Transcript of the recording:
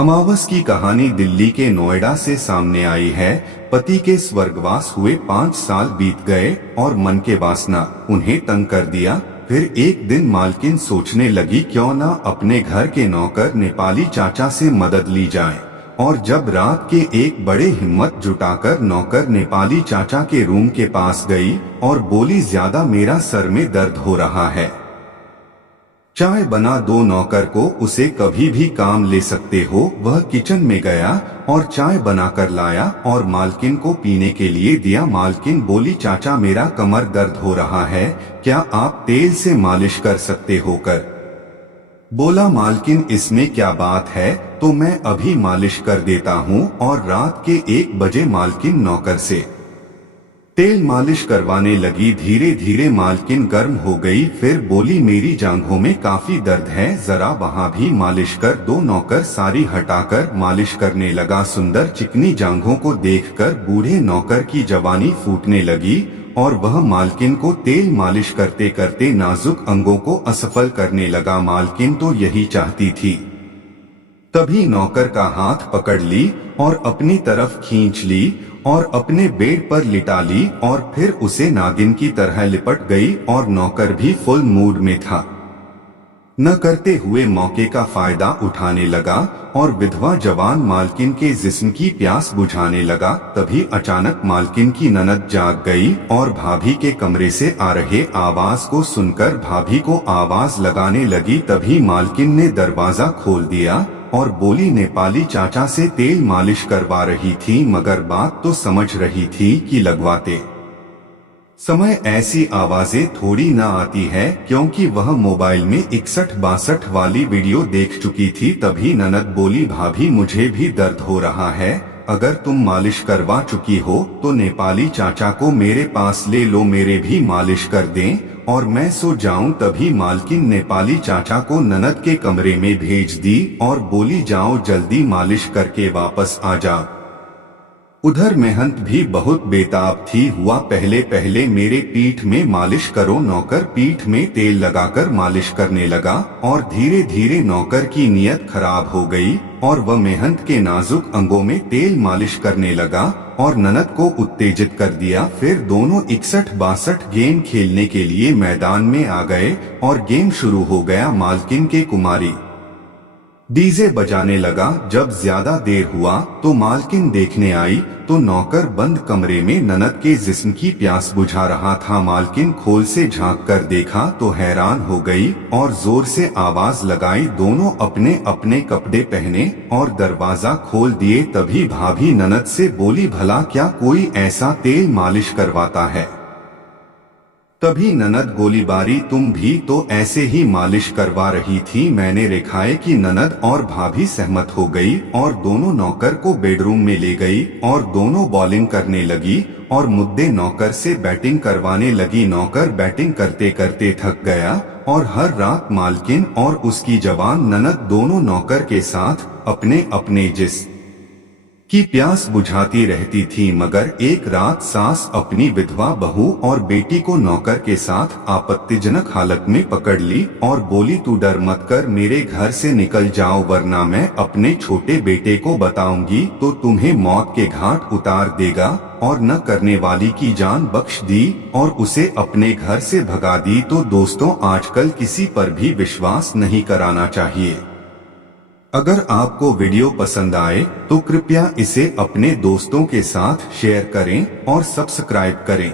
अमावस की कहानी दिल्ली के नोएडा से सामने आई है। पति के स्वर्गवास हुए 5 साल बीत गए और मन के वासना उन्हें तंग कर दिया। फिर एक दिन मालकिन सोचने लगी क्यों ना अपने घर के नौकर नेपाली चाचा से मदद ली जाए। और जब रात के एक बड़े हिम्मत जुटाकर नौकर नेपाली चाचा के रूम के पास गई और बोली, ज्यादा मेरा सर में दर्द हो रहा है, चाय बना दो। नौकर को उसे कभी भी काम ले सकते हो। वह किचन में गया और चाय बनाकर लाया और मालकिन को पीने के लिए दिया। मालकिन बोली, चाचा मेरा कमर दर्द हो रहा है, क्या आप तेल से मालिश कर सकते हो कर? बोला मालकिन, इसमें क्या बात है, तो मैं अभी मालिश कर देता हूँ। और रात के 1 बजे मालकिन नौकर से तेल मालिश करवाने लगी। धीरे धीरे मालकिन गर्म हो गई। फिर बोली, मेरी जांघों में काफी दर्द है, जरा वहां भी मालिश कर दो। नौकर साड़ी हटाकर मालिश करने लगा। सुंदर चिकनी जांघों को देखकर बूढ़े नौकर की जवानी फूटने लगी और वह मालकिन को तेल मालिश करते करते नाजुक अंगों को असफल करने लगा। मालकिन तो यही चाहती थी। तभी नौकर का हाथ पकड़ ली और अपनी तरफ खींच ली और अपने बेड पर लिटा ली और फिर उसे नागिन की तरह लिपट गई। और नौकर भी फुल मूड में था, न करते हुए मौके का फायदा उठाने लगा और विधवा जवान मालकिन के जिस्म की प्यास बुझाने लगा। तभी अचानक मालकिन की ननद जाग गई और भाभी के कमरे से आ रहे आवाज को सुनकर भाभी को आवाज लगाने लगी। तभी मालकिन ने दरवाजा खोल दिया और बोली, नेपाली चाचा से तेल मालिश करवा रही थी, मगर बात तो समझ रही थी कि लगवाते समय ऐसी आवाजें थोड़ी ना आती है, क्योंकि वह मोबाइल में 61-62 वाली वीडियो देख चुकी थी। तभी ननद बोली, भाभी मुझे भी दर्द हो रहा है, अगर तुम मालिश करवा चुकी हो तो नेपाली चाचा को मेरे पास ले लो, मेरे भी मालिश कर दें और मैं सो जाऊं। तभी मालकिन नेपाली चाचा को ननद के कमरे में भेज दी और बोली, जाओ जल्दी मालिश करके वापस आ जा। उधर मेहंत भी बहुत बेताब थी। हुआ, पहले पहले मेरे पीठ में मालिश करो। नौकर पीठ में तेल लगाकर मालिश करने लगा और धीरे धीरे नौकर की नीयत खराब हो गई और वह मेहंत के नाजुक अंगों में तेल मालिश करने लगा और ननद को उत्तेजित कर दिया। फिर दोनों 61-62 गेम खेलने के लिए मैदान में आ गए और गेम शुरू हो गया। मालकिन के कुमारी डीजे बजाने लगा। जब ज्यादा देर हुआ तो मालकिन देखने आई तो नौकर बंद कमरे में ननद के जिस्म की प्यास बुझा रहा था। मालकिन खोल से झांक कर देखा तो हैरान हो गई और जोर से आवाज लगाई। दोनों अपने अपने कपड़े पहने और दरवाजा खोल दिए। तभी भाभी ननद से बोली, भला क्या कोई ऐसा तेल मालिश करवाता है? तभी ननद गोलीबारी, तुम भी तो ऐसे ही मालिश करवा रही थी। मैंने रेखाए की ननद और भाभी सहमत हो गई और दोनों नौकर को बेडरूम में ले गई और दोनों बॉलिंग करने लगी और मुद्दे नौकर से बैटिंग करवाने लगी। नौकर बैटिंग करते करते थक गया और हर रात मालकिन और उसकी जवान ननद दोनों नौकर के साथ अपने अपने जिस्म की प्यास बुझाती रहती थी। मगर एक रात सास अपनी विधवा बहू और बेटी को नौकर के साथ आपत्तिजनक हालत में पकड़ ली और बोली, तू डर मत कर, मेरे घर से निकल जाओ, वरना मैं अपने छोटे बेटे को बताऊंगी तो तुम्हें मौत के घाट उतार देगा। और न करने वाली की जान बख्श दी और उसे अपने घर से भगा दी। तो दोस्तों, आजकल किसी पर भी विश्वास नहीं कराना चाहिए। अगर आपको वीडियो पसंद आए तो कृपया इसे अपने दोस्तों के साथ शेयर करें और सब्सक्राइब करें।